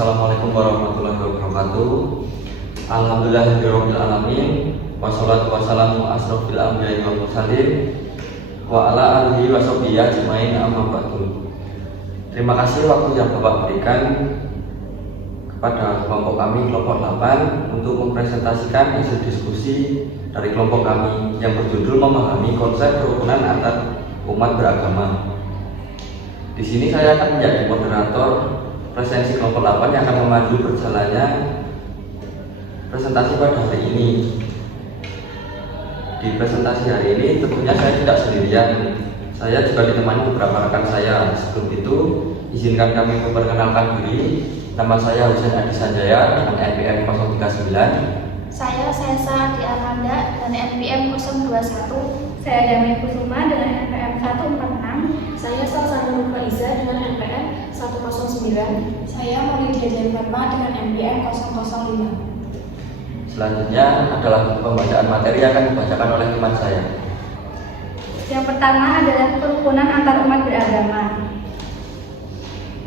Assalamualaikum warahmatullahi wabarakatuh. Alhamdulillahirabbil alamin. Wassalatu wassalamu asrofil anbiya'i wal mursalin wa ala alihi wa sahbihi ajmain amma ba'du. Terima kasih waktu yang Bapak berikan kepada kelompok kami kelompok 8 untuk mempresentasikan hasil diskusi dari kelompok kami yang berjudul memahami konsep kerukunan antar umat beragama. Di sini saya akan menjadi moderator presensi kelompok 8 yang akan memandu berjalannya presentasi pada hari ini. Di presentasi hari ini tentunya saya tidak sendirian. Saya juga ditemani beberapa rekan saya. Sebelum itu, izinkan kami memperkenalkan diri. Nama saya Husain Adi Sanjaya dengan NPM 039. Saya Sesa Adi Aranda dengan NPM 021. Saya Damai Kusuma dengan NPM 146. Saya Salsana Nurfaiza dengan NPM 109. Saya Maulidia Janfarma dengan NPM 005. Selanjutnya adalah pembacaan materi yang akan dibacakan oleh teman saya. Yang pertama adalah kerukunan antar umat beragama.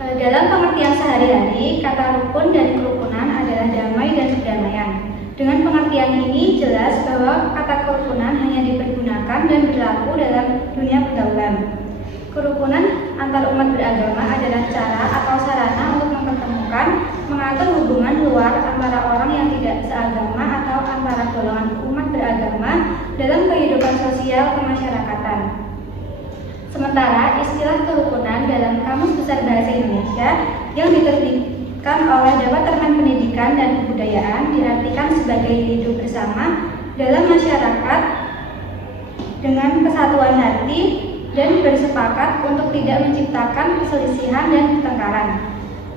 Dalam pengertian sehari-hari, kata rukun dan kerukunan adalah damai dan perdamaian. Dengan pengertian ini jelas bahwa kata kerukunan hanya dipergunakan dan berlaku dalam dunia pergaulan. Kerukunan antar umat beragama adalah cara atau sarana untuk mempertemukan, mengatur hubungan luar antara orang yang tidak seagama atau antara golongan umat beragama dalam kehidupan sosial kemasyarakatan. Sementara istilah kerukunan dalam Kamus Besar Bahasa Indonesia yang diterbitkan oleh Departemen Pendidikan dan Kebudayaan diartikan sebagai hidup bersama dalam masyarakat dengan kesatuan hati dan bersepakat untuk tidak menciptakan perselisihan dan pertengkaran.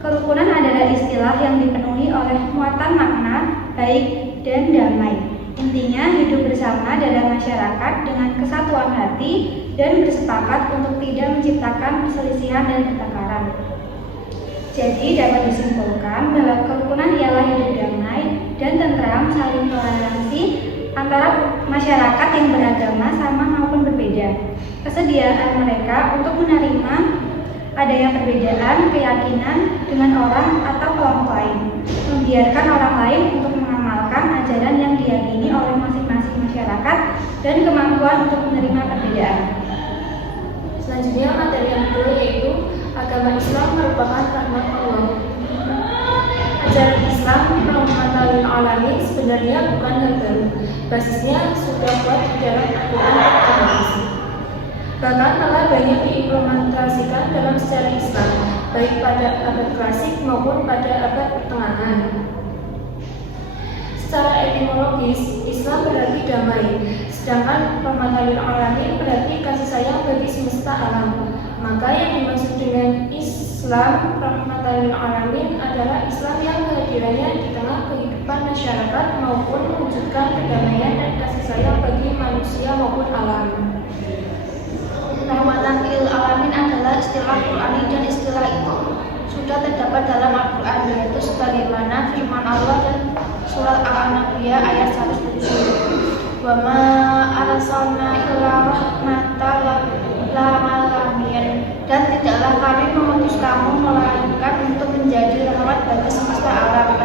Kerukunan adalah istilah yang dipenuhi oleh muatan makna baik dan damai. Intinya hidup bersama dalam masyarakat dengan kesatuan hati dan bersepakat untuk tidak menciptakan perselisihan dan pertengkaran. Jadi dapat disimpulkan bahwa kerukunan ialah hidup damai dan tentram saling toleransi antara masyarakat yang beragama sama maupun berbeda. Kesediaan mereka untuk menerima adanya perbedaan keyakinan dengan orang atau kelompok lain, membiarkan orang lain untuk mengamalkan ajaran yang diyakini oleh masing-masing masyarakat dan kemampuan untuk menerima perbedaan. Selanjutnya materi yang kedua yaitu agama Islam merupakan rahmat Allah. Ajaran Islam rahmatan lil alamin sebenarnya bukan hal baru. Basisnya sudah kuat di dalam Al-Quran dan hadis. Bahkan telah banyak diimplementasikan dalam sejarah Islam, baik pada abad klasik maupun pada abad pertengahan. Secara etimologis, Islam berarti damai, sedangkan rahmatan lil alamin berarti kasih sayang bagi semesta alam. Maka yang dimaksud dengan Islam rahmatan lil alamin adalah Islam yang kehadirannya di tengah kehidupan masyarakat maupun mewujudkan kedamaian dan kasih sayang bagi manusia maupun alam. Rahmatan lil alamin adalah istilah Qur'ani dan istilah itu sudah terdapat dalam Al-Quran, yaitu sebagaimana firman Allah dan surat Al-Anbiya ayat 107. Wa ma arsalna illa rahmatan lil alamin, dan tidaklah kami mengutus kamu melainkan untuk menjadi rahmat bagi semesta alam.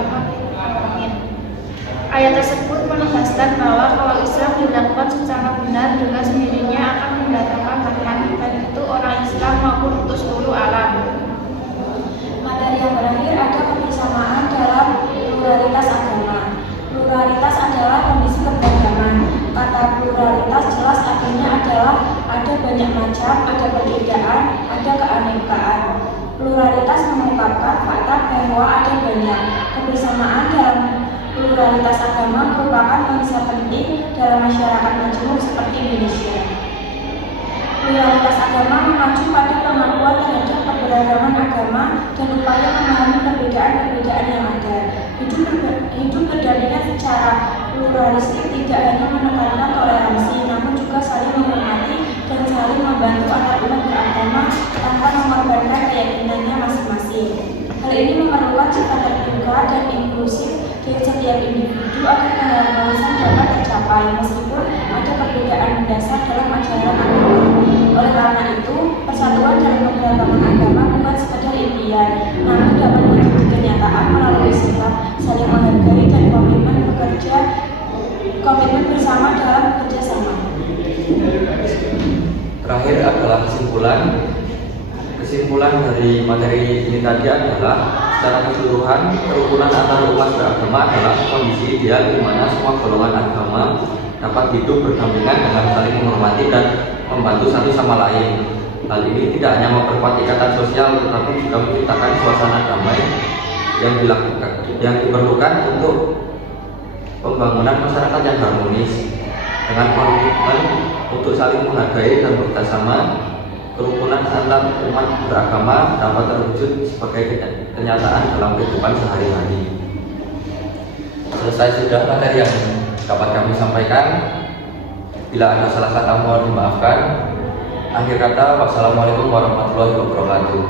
Ayat tersebut menegaskan bahwa kalau Islam dilakukan secara benar dengan sendirinya akan mendatangkan rahmat, baik itu orang Islam maupun untuk seluruh alam. Materi yang terakhir ada kebersamaan dalam pluralitas agama. Pluralitas adalah kondisi keberagaman. Kata pluralitas jelas artinya adalah ada banyak macam, ada perbedaan, ada keanekaan. Pluralitas mengungkapkan fakta bahwa ada banyak. Kebersamaan dalam pluralitas agama merupakan konsep penting dalam masyarakat majmuk seperti Indonesia. Pluralitas agama mengacu pada pengakuan terhadap keberagaman agama dan upaya memahami perbedaan-perbedaan yang ada. Hidup berdampingan secara pluralistik tidak hanya menekankan toleransi, namun juga saling menghormati dan saling membantu antar umat beragama tanpa mengorbankan keyakinannya masing-masing. Hal ini memerlukan sikap terbuka dan inklusif dari setiap individu agar keharmonisan dapat tercapai meskipun ada perbedaan mendasar dalam ajaran agama. Oleh karena itu, persatuan dalam keberagaman agama bukan sekedar impian, namun dapat menjadi kenyataan dari materi ini tadi adalah secara keseluruhan kerukunan antar umat beragama adalah kondisi ideal di mana semua golongan agama dapat hidup berdampingan dengan saling menghormati dan membantu satu sama lain. Hal ini tidak hanya memperkuat ikatan sosial tetapi juga menciptakan suasana damai yang diperlukan untuk pembangunan masyarakat yang harmonis. Dengan komitmen untuk saling menghargai dan bekerjasama, kerukunan antar umat beragama dapat terwujud sebagai kenyataan dalam kehidupan sehari-hari. Selesai sudah materi yang dapat kami sampaikan. Bila ada salah kata mohon dimaafkan. Akhir kata, wassalamualaikum warahmatullahi wabarakatuh.